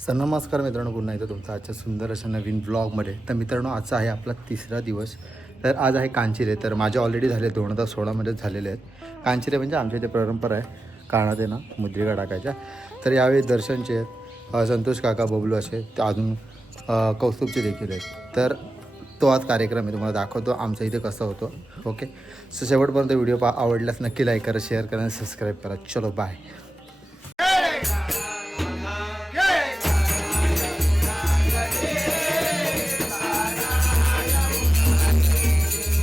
Sir नमस्कार मित्रांनो, पुन्हा एकदा तुमचं आजच्या सुंदर अशा नवीन ब्लॉगमध्ये. तर मित्रांनो, आजचा आहे आपला तिसरा दिवस. तर आज आहे कांचिरे. तर माझे ऑलरेडी झाले 2016मध्येच झालेले आहेत कांचिरे. म्हणजे आमच्या इथे परंपरा आहे कानात आहे ना मुद्रिका टाकायच्या. तर यावेळी दर्शनचे आहेत, संतोष काका, बबलू असे, ते अजून कौस्तुभचे देखील आहेत. तर तो आज कार्यक्रम आहे, तुम्हाला दाखवतो आमच्या इथे कसं होतो. ओके, सो शेवटपर्यंत व्हिडिओ आवडल्यास नक्की लाईक करा, शेअर करा आणि सबस्क्राईब करा. चलो बाय.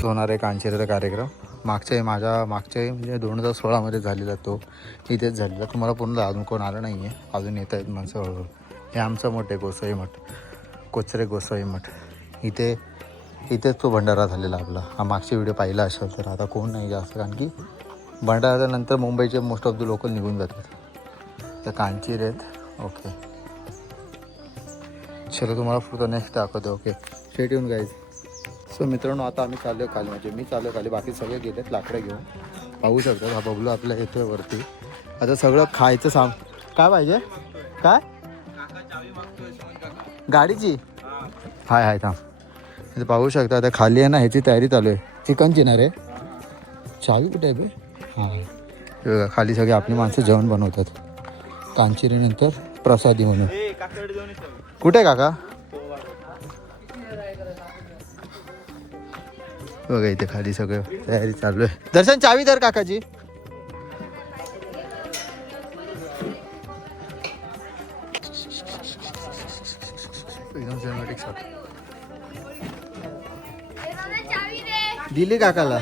होणार आहे कांचिरेचा कार्यक्रम. मागच्या म्हणजे 2016मध्ये झालेला, तो इथेच झालेला. तुम्हाला पूर्ण अजून कोण आलं नाही आहे, अजून येत आहेत माणसं हळूहळू. हे आमचं मठ आहे, गोसाई मठ, कोचरे गोसाई मठ. इथेच तो भंडारा झालेला आपला. हा मागचे व्हिडिओ पाहिला असेल तर. आता कोण नाही जास्त, कारण की भंडारानंतर मुंबईचे मोस्ट ऑफ द लोकल निघून जातात. तर कांचिरे आहेत. ओके, चलो तुम्हाला पुढं नेक्स्ट दाखवतो. ओके, स्ट्रेट येऊन गाईज. सो मित्रांनो, आता आम्ही चाललो आहे खाली, म्हणजे मी चाललो खाली, बाकी सगळे गेलेत लाकडं घेऊन. पाहू शकतात, हा बबलू आपला येतोय वरती. आता सगळं खायचं काय पाहिजे, काय गाडीची हाय थांब. इथे पाहू शकता, आता खाली आहे ना, ह्याची तयारी चालू आहे. चिकनची ना रे, चावी कुठे आहे बे? हां, खाली सगळे आपली माणसं जेवण बनवतात कांचिरीनंतर प्रसादी म्हणून. कुठे काका? बघा इथे खाली सगळं तयारी चालू आहे. दर्शन, चावी धर काकाची. एकदम सिनेमॅटिक शॉट दिली काकाला.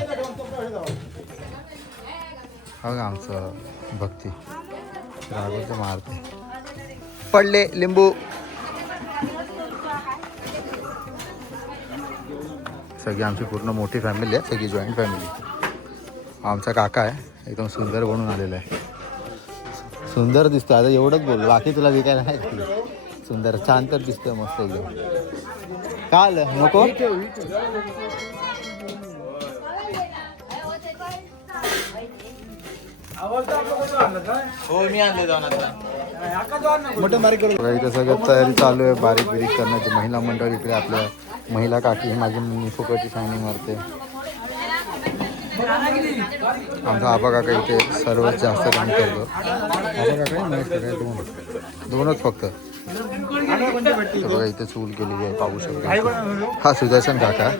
बघा आमचं भक्ती राघवचं मारते. पडले लिंबू. सगळी आमची पूर्ण मोठी फॅमिली आहे, सगळी जॉईंट फॅमिली. आमचा काका आहे, एकदम सुंदर बनून आलेला आहे. सुंदर दिसतो, आता एवढंच बोललो, बाकी तुला विकायला नाही. सुंदर छान तर दिसतोय, मस्त एकदम. का आलं नको? इथं सगळं तयारी चालू आहे, बारीक बिरीक करण्याची. महिला मंडळ इकडे, आपल्या महिला काकी, माझी फुकटची शायनिंग मारते. आमचा आबा काका इथे सर्वात जास्त काम करतो. आबा काका दोनच फक्त. बघा इथे चूल केलेली आहे, पाहू शकतो. हा सुदर्शन काका.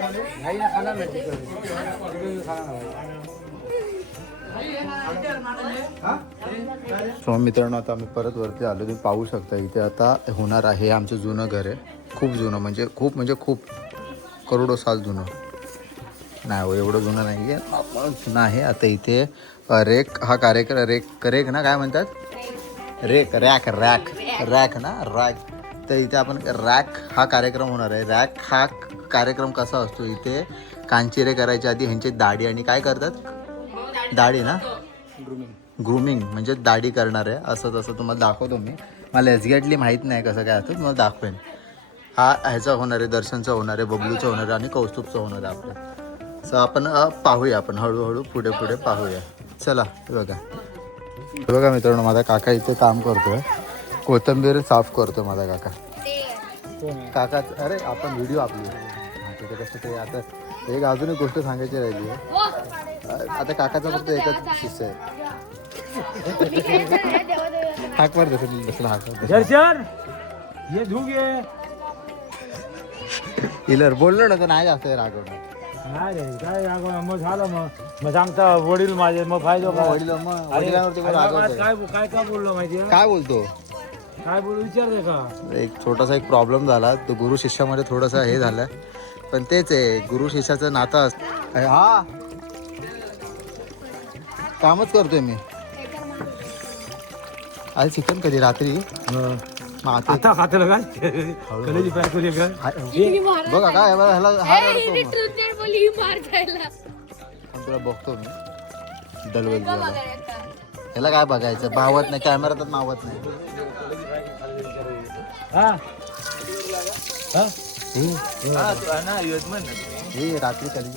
सो मित्रांनो, आता आम्ही परत वरती आलो. तुम्ही पाहू शकता इथे आता होणार आहे. आमचं जुनं घर आहे, खूप जुनं, म्हणजे खूप करोडो साल जुनं. नाही हो, एवढं जुनं नाही आहे, जुनं आहे. आता इथे रेक हा कार्यक्रम, रेक ना, काय म्हणतात, रॅक ना, रॅक. तर इथे आपण रॅक हा कार्यक्रम होणार आहे. रॅक हा कार्यक्रम कसा असतो, इथे कांचिरे करायच्या आधी ह्यांची दाढी, आणि काय करतात, दाढी ना, ग्रूमिंग म्हणजे दाढी करणार आहे. असं तसं तुम्हाला दाखवतो मी. मला एक्झॅक्टली माहीत नाही कसं काय असतं, तुम्हाला दाखवेन. हा ह्याचा होणार आहे, दर्शनचा होणार आहे, बबलूचा होणार आहे, आणि कौस्तुभचा होणार आहे आपलं. सो आपण पाहूया, आपण हळूहळू पुढे पाहूया. चला. बघा मित्रांनो, माझा काका इथे काम करतोय, कोथिंबीर साफ करतोय माझा काका. अरे आपण व्हिडिओ आपली तिथे कसं ते. आता एक अजून एक गोष्ट सांगायची राहिली आहे. आता काकाचा फक्त एकच शिष्य आहे. हाक मार बसला इलर बोललो ना, तर नाही जास्त रागवणार. नाही काय रागवणार, मग झालं. मग सांगता वडील माझे, मग फायदा वडिलांवरती काय बोललो माहिती आहे? काय बोलतो, काय बोलू विचारते का? एक छोटासा प्रॉब्लेम झाला, तो गुरु शिष्यामध्ये थोडासा हे झालं, पण तेच आहे, गुरु शिष्याचं नातं असतं. हा कामच करतोय मी. आज चिकन कधी रात्री आता खातलं काय कलेजी पॅक केली का? बघा काय तुला बघतो मी दलवेल. ह्याला काय बघायचं, मावत नाही, कॅमेरातच मावत नाही. हे रात्री कधी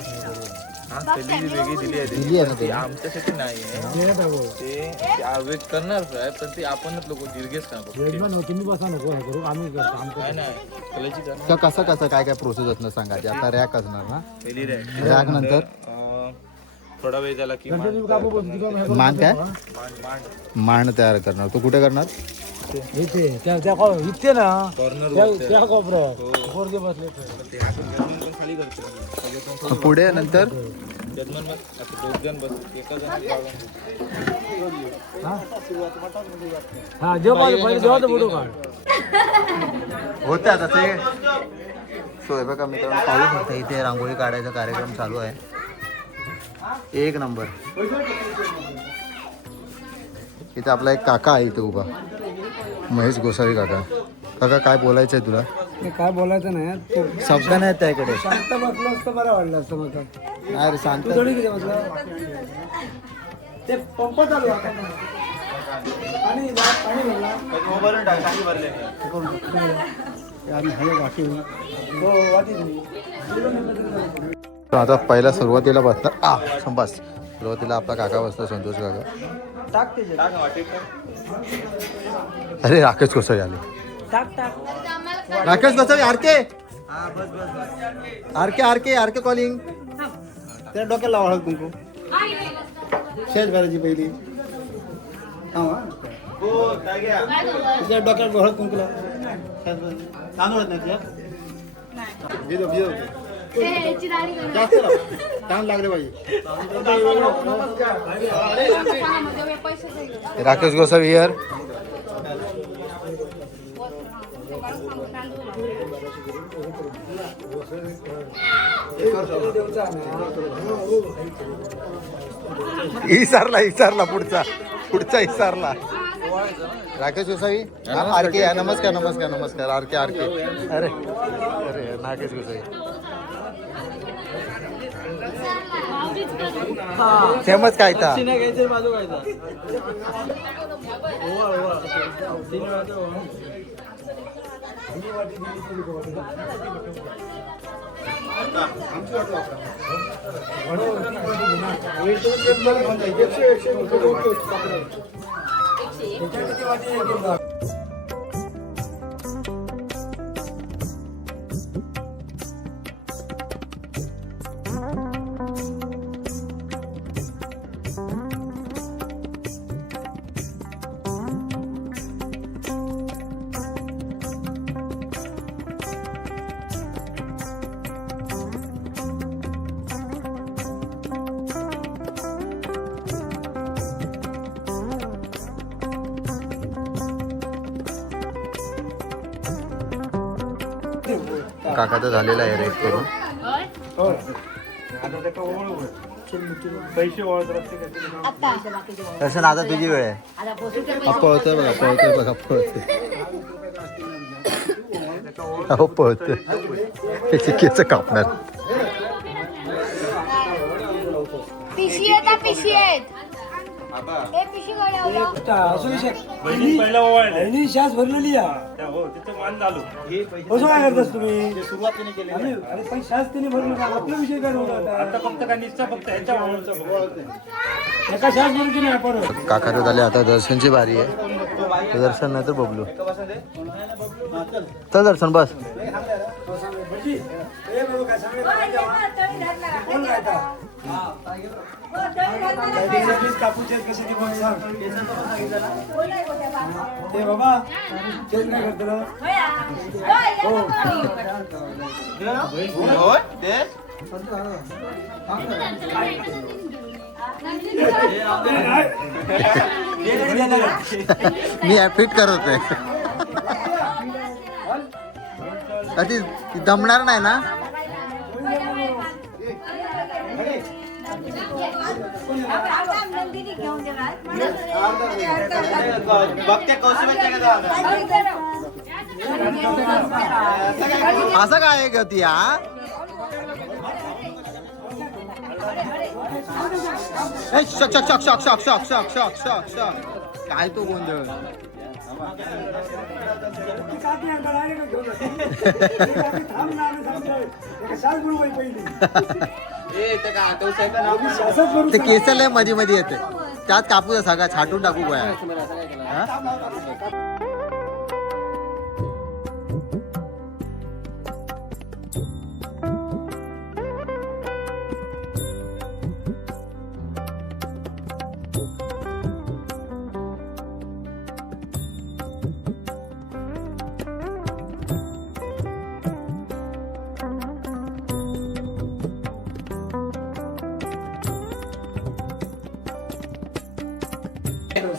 वेगळी दिली आहे दिली आहे ना ती ते आमच्यासाठी नाही आहे दे टाकू. ते आवेग करणार आहे पण ते आपणच लोक जिरगेच का यजमान हो, तुम्ही बसा नको हे करू आम्ही करतो आमचं काय नाही कलेची करणार तर कसं कसं काय काय प्रोसेस असणार सांगा ते आता रॅक असणार ना पहिली रॅक नंतर थोडा वेळ झाला की गणपती कापू बोलतो, तिथं हे करू. मान काय मांड मांड तयार करणार तो कुठे करणार इथे इथे ना कॉर्नर त्या कोपऱ्यात पोरगे बसले ते आपण खाली करतो पुढे नंतर जजमन मग आता 2 जण बस एका जण हा जेव्हा पहिले जेव्हा फोटो काढ होत्या तसे सो हे बघा मित्रांनो पाहू शकता इथे रांगोळी काढायचा कार्यक्रम चालू आहे एक नंबर इथे आपला एक काका आहे इथे उभा महेश गोसावी काका काका काय बोलायचं आहे तुला काय बोलायचं नाही शब्द नाही त्याकडे शांत बसलं असतं बरं वाटलं असतं मला नाही रे शांत तू थोडी किती बसलं ते पंप चालू आहे आता. पाणी भरला हो वाटी दिली. आता पहिला सुरुवातीला बसणार संभास सुरुवातीला आपला काका बसला संतोष काका टाक ते अरे राकेश गोसावी आले टाक टाक Rakesh Gosavi RK RK RK RK calling त्या डोक्याला लावा हळद कुंकू शेज भरायची पहिली तुझ्या डोक्याला हळद कुंकू लाव तांदूळ नाही तुझ्या भिजव भिजव जास्त लाव ताण लागले पाहिजे राकेश गोसावी हियर इसारला पुढचा पुढचा इसारला राकेश गोसावी आरके नमस्कार नमस्कार नमस्कार आरके आरके अरे अरे राकेश गोसावी फेमस काय था काका तर झालेला आहे रेट करून पैसे ओळखत तसं आता तुझी वेळ आहे पळतोय बघा पळतोय बघा पळतोय हो पळतोय त्याची केस कापणार पिशी आहेत पिशी आहेत हे पिशी गड्या पहिला ओवाळली श्वास भरलेली कसं काय करतास तुम्ही सुरुवातीने केली अरे पण श्वास त्यांनी भरलं आपला विषय काय नव्हता आता फक्त का निष्ठा फक्त ह्याच्या एका श्वास भरूची नाही परत काका तर झाले आता दर्शनची बारी आहे दर्शन नाही तर बबलू चल दर्शन बस ते बाबा तेच नाही करतो मी फिट करतोय कधी दमणार नाही ना असं काय ग ती हा शक शक शक शक शक शक शक शक शक शक काय तो गोंधळ ती काकी आणतात आहे का घेऊन जाते. ती काकी थांब ना आम्ही थांबतोय. एका शाळेत बोलू बाई पहिली. असंच करू ते केस लय मध्ये मध्ये येते त्यात कापूस सगळा छाटून टाकू गोया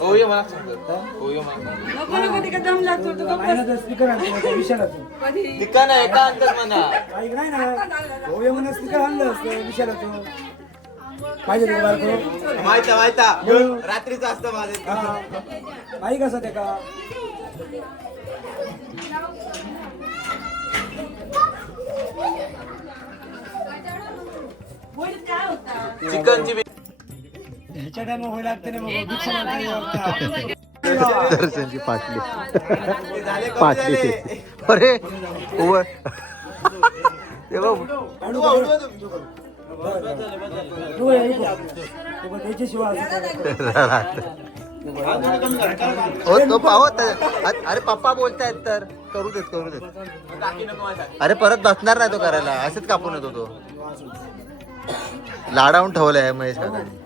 होय मला सांगतो होय मला महिन्याचा स्पीकर आणतो विशालाचं. ठिकाण आहे का अंतर म्हणा ऐक नाही ना होय म्हणा स्पीकर आणलं असतं विशालाचं. पाहिजे ते बारको. माहिता रात्रीचं असतं माझं बाई कसं ते का चिकनची ह्याच्या टाइम होय लागते ना मग भिक्षा मागते. दर्शनची पाटली पाटली अरे ओवर ते बघ त्याची शिवाय हो तो पाहो अरे पप्पा बोलतायत तर करू देत अरे परत बसणार नाही तो करायला असंच कापून येतो तो लाडावून ठेवलाय महेश काकांनी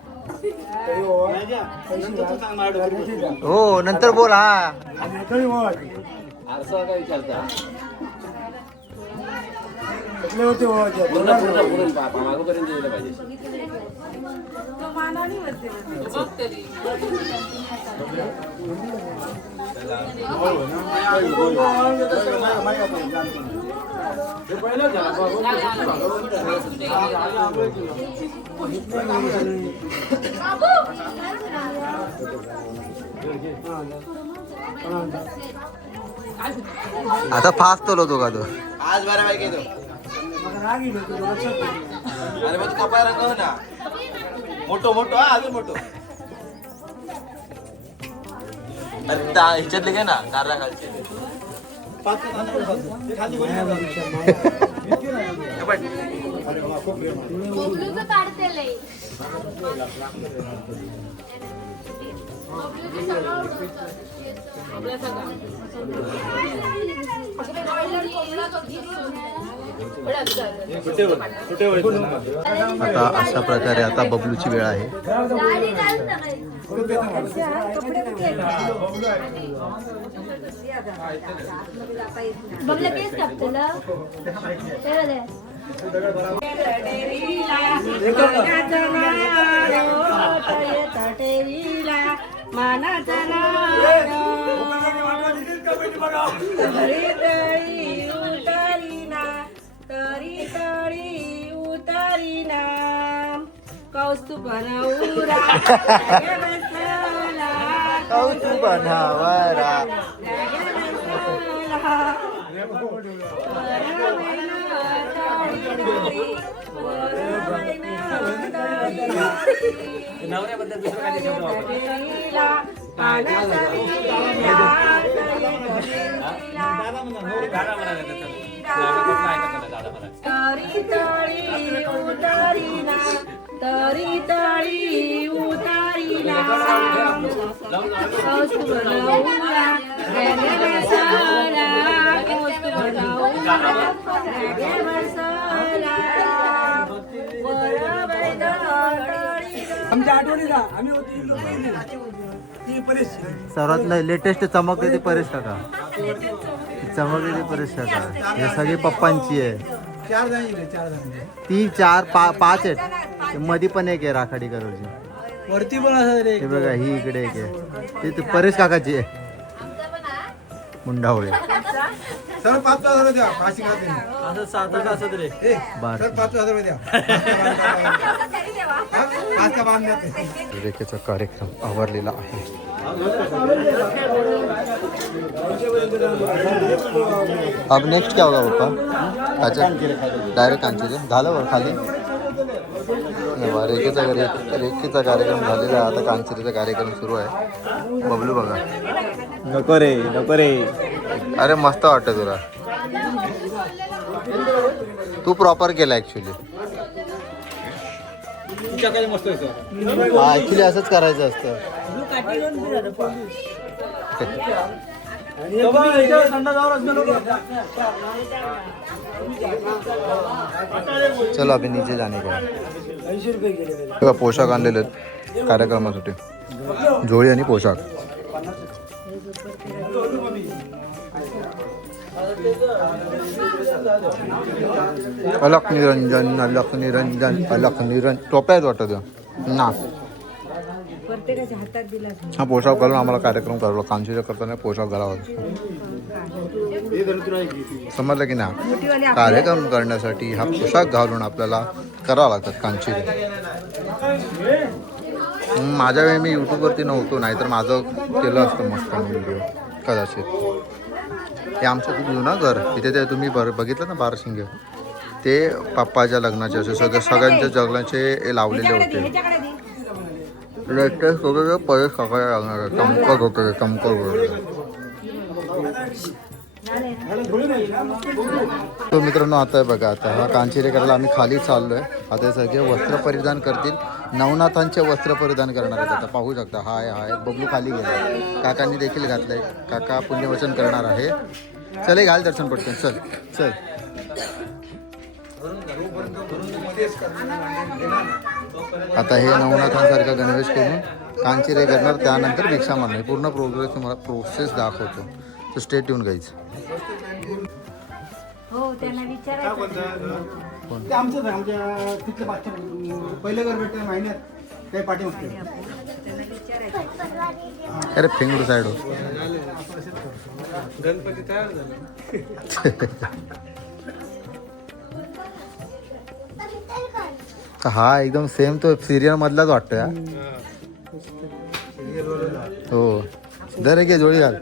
हो नंतर बोल हा आता फास्ट तोलवतो का तो आज बारा बाईक येतो अरे मग कपाय रंग ना मोठो अजून मोठो अरे ह्याच्यातले घे ना कारला खालचे बबलूचं काढतेलंय. आता अशा प्रकारे आता बबलूची वेळ आहे गाडी घाल ना बाई. बबल्या केस कापतेला कौस्तुभ बनावरा तरी तळी उतारीना कौस्तुभ आमच्या आठवणीला आम्ही होती परिस्थिती सर्वात लेटेस्ट चमकते ती परेश काका चमकते ती परेश काका हे सगळी पप्पांची आहे 4 जण 3 4 5 आहेत मध्ये पण एक आहे राखाडी करोची वरती पण असं रे ते बघा ही इकडे एक आहे ते परेश काकाची आहे मुंडावळे सर 5,000 द्या फाशी खाते असं 7 असत रे बार सर 5,000 द्या आज का बांध द्या रेखेचा कार्यक्रम आवरलेला आहे अब नेक्स्ट क्या होगा पप्पा अच्छा डायरेक्ट कांचीचे झालं बरं खाली रेखेचा कार्यक्रम झालेला आहे आता कांचरीचा कार्यक्रम सुरू आहे बबलू बघा नको रे नको रे. अरे मस्त वाटतं तुला. तू प्रॉपर केला ऍक्च्युली. ऍक्च्युली असंच करायचं असतं. चलो अभी नीचे जाने को. 80 रुपये गेले. बघा पोशाख आणलेले आहेत कार्यक्रमासाठी. जोडी आणि पोशाख. अलक निरंजन अलक निरंजन अलक निरंजन टोप्या आहेत वाटतं ना. प्रत्येकाच्या हातात दिला हा पोशाख घालून आम्हाला कार्यक्रम करावा. कांचीच्या करताना पोशाख घालावा. समजलं की ना. कार्यक्रम करण्यासाठी हा पोशाख घालून आपल्याला करावा लागतात कांची. माझ्या वेळी मी यूट्यूबवरती नव्हतो, नाहीतर माझं केलं असतं मस्त व्हिडिओ कदाचित. हे आमचं खूप जुनं घर तिथे ते तुम्ही बघितलं ना बारशिंगे, ते पप्पाच्या लग्नाचे असे सगळ्यांच्या जगलाचे लावलेले होते. लेटेस्ट वगैरे पैसे सकाळी लागणार आहे. चमकत होते चमकत होते. तो मित्रांनो आता बघा, आता हा कांचिरे करायला आम्ही खाली चाललोय. आता सगळे वस्त्र परिधान करतील. नवनाथांचे वस्त्र परिधान करणार आहेत. आता पाहू शकता हाय हाय बबलू खाली गेला. काकांनी देखील घातलंय. काका पुण्यवचन करणार आहे. चले घाल दर्शन पटकन. चल चल. आता हे नवनाथांसारखा गणवेश करून कांचिरे करणार, त्यानंतर भिक्षा मारणार. पूर्ण प्रोग्रेस तुम्हाला प्रोसेस दाखवतो. तर स्टे ट्यून गाईज. हो त्यांना विचारायचं. ते आमचंच आहे, आमच्या तिथल्या पाठच्या पहिलं घर भेटतं महिन्यात काही पाठी मागते. त्यांना विचारायचं. अरे फेंगडू साईड हो. गणपती तयार झाले. हा एकदम सेम तो सिरियल मधलाच वाटतोय. हो दर एक जोडी घाल.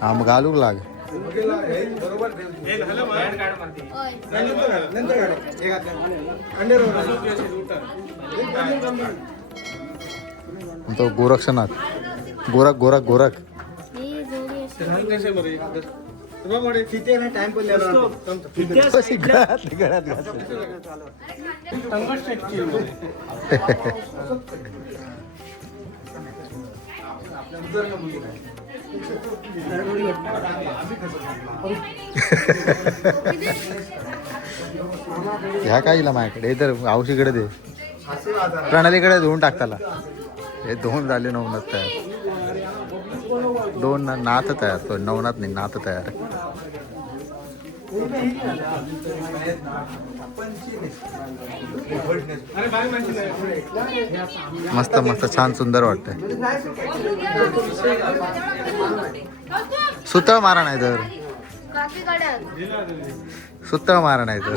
हा मग घालू लाग. तो गोरक्षनाथ गोरख गोरख गोरख. ही जोडी अशी टाइम पण गळ्यात घाल. ह्या काय माझ्याकडे तर औशीकडे दे. प्रणालीकडे धुवून टाकताला. हे दोन झाले नवनाथ तयार. दोन नाथ तयार. तो नवनाथ नाही नाथ तयार. मस्त मस्त छान सुंदर वाटतंय. सुतळ मारा नाही तर. सुतळ मारा नाही तर.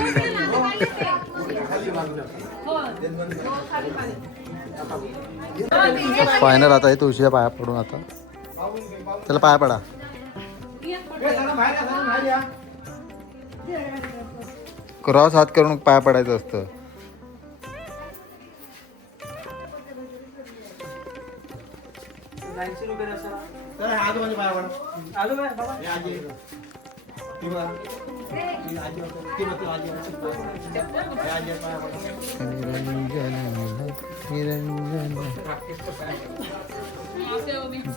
फायनल आता हे तुळशीच्या पाया पडून आता त्याला पाया पडा. क्रॉस हात करून पाया पडायचं असतं.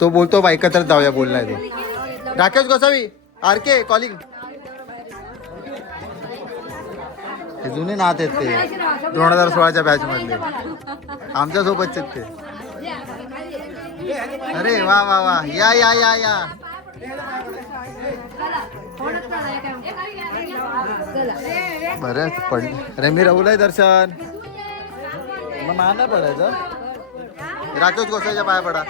तो बोलतो बा एकत्र जाऊया बोललाय तो. राकेश गोसावी आर के कॉलिंग. हे जुने नात आहेत ते 2016च्या बॅच मधले आमच्या सोबतचे ते. अरे वा वा वा या या या या. बरं पड अरे मी राहुलाय दर्शन मग माना पडायचं. राकेश गोसाईच्या पाया पडा.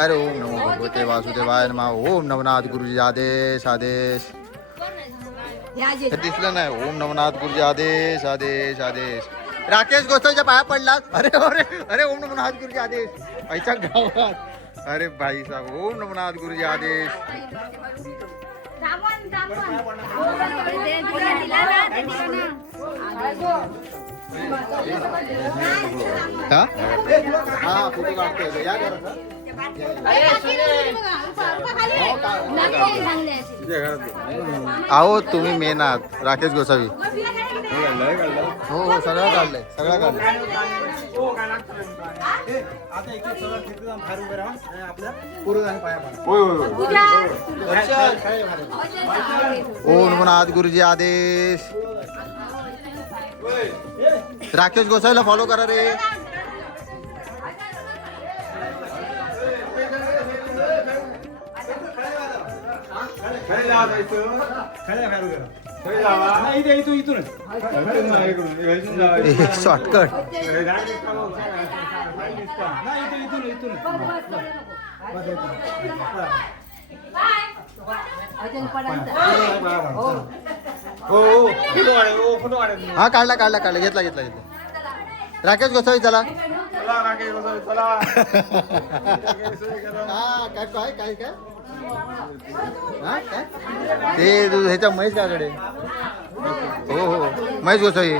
अरे ओम नमो भगवते वासुदेवाय नमः. ओम नवनाथ गुरुजी आदेश आदेश. हे दिसलं नाही. ओम नवनाथ गुरुजी आदेश आदेश आदेश. राकेश गोसाईच्या पाया पडला. अरे अरे अरे ओम नवनाथ गुरुजी आदेश. पैसा गावात. अरे भाई साहब ओम नवनाथ गुरुजी आदेश. हा फोटो काढतोय या घराचा. आहो तुम्ही मेन आहात राकेश गोसावी. हो हो सगळं काढलंय सगळं काढलंय. आता एक सगळं तिथे जाऊन बाहेर उभे राहा आणि आपल्या पुढे जाऊन पाया पडा. ओम नमो नाथ गुरुजी आदेश. राकेश गोसावीला फॉलो करा रे. शॉर्टकट. हा काढला काढला काढला घेतला घेतला घेतला. राकेश गोसावी चला. हा काय काय काय काय हा काय ते ह्याच्या महेश काकडे. हो हो महेश गोसावी.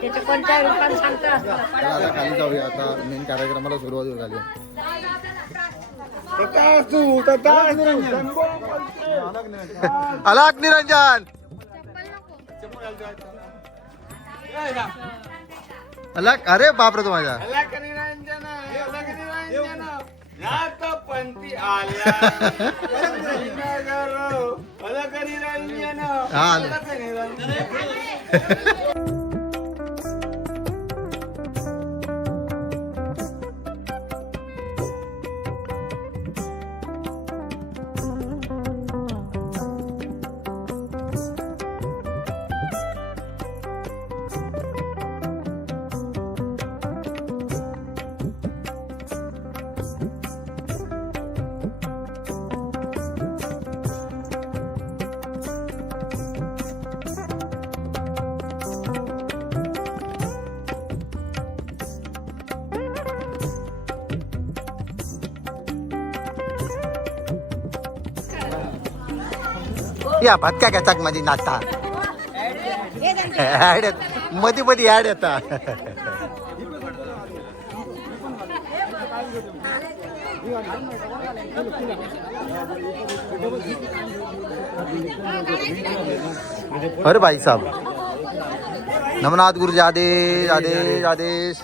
त्याच्या कोणत्या रूपात सांगता चला आता खाली जाऊया. आता मेन कार्यक्रमाला सुरुवात होईल खाली. अलग निरंजन अलग. अरे बापरे तो माझ्या हा या भटक्या कॅचाक मध्ये नाचता ऍड मध्ये मध्ये ऍड येता. अरे भाई साहब नमनाथ गुरुजी आदेश आदेश आदेश.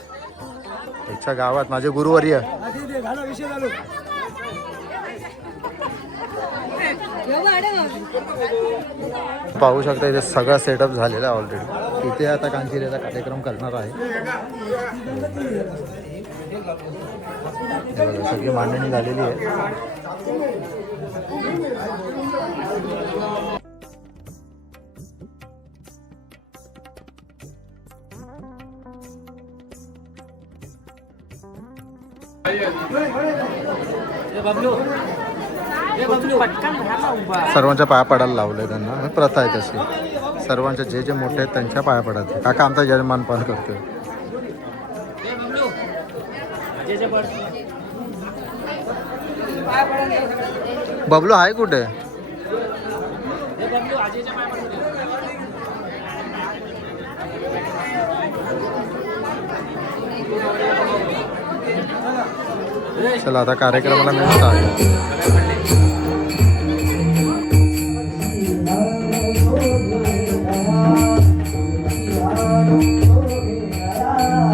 याच्या गावात माझे गुरुवर्य पाहू शकता. इथे सगळा सेटअप झालेला आहे ऑलरेडी. इथे आता कांचिरेचा कार्यक्रम करणार आहे. सगळी मांडणी झालेली आहे. सर्वांच्या पाया पडायला लावलंय त्यांना. प्रथा आहे तशी. सर्वांच्या जे जे मोठे आहेत त्यांच्या पाया पडायचे. काका आमचा यजमान पण करतोय. बबलू आहे कुठे? चला आता कार्यक्रमाला मिळून